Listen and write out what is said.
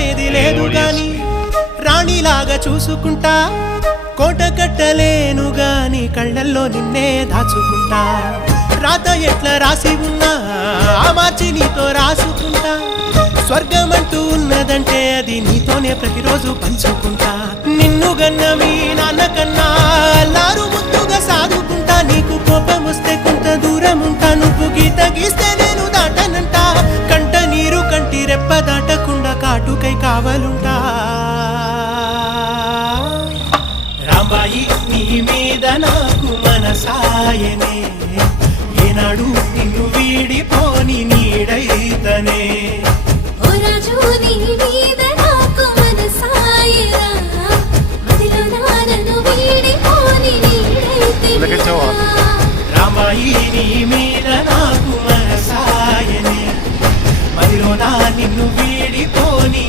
నమ్మేది లేదు గాని రాణిలాగా చూసుకుంటా కోట కట్టలేను గాని కళ్ళల్లో నిన్నే దాచుకుంటా రాత ఎట్లా రాసి ఉన్నా మార్చి నీతో రాసుకుంటా స్వర్గమంటూ ఉన్నదంటే అది నీతోనే ప్రతిరోజు పంచుకుంటా నిన్ను గన్న మీ నాన్న కన్నా లారు ముద్దుగా సాదుకుంటా నీకు కోపం వస్తే కొంత దూరం ఉంటా నువ్వు గీత గీస్తే నేను దాటనంట కంట నీరు కంటి రెప్ప దాటకుండా కాటుకై కావలుంటా రాంబాయి నీ మీద నాకు మనసాయనే ఏనాడు నిన్ను వీడిపోని నీడైతనే ఓ రాజు నీ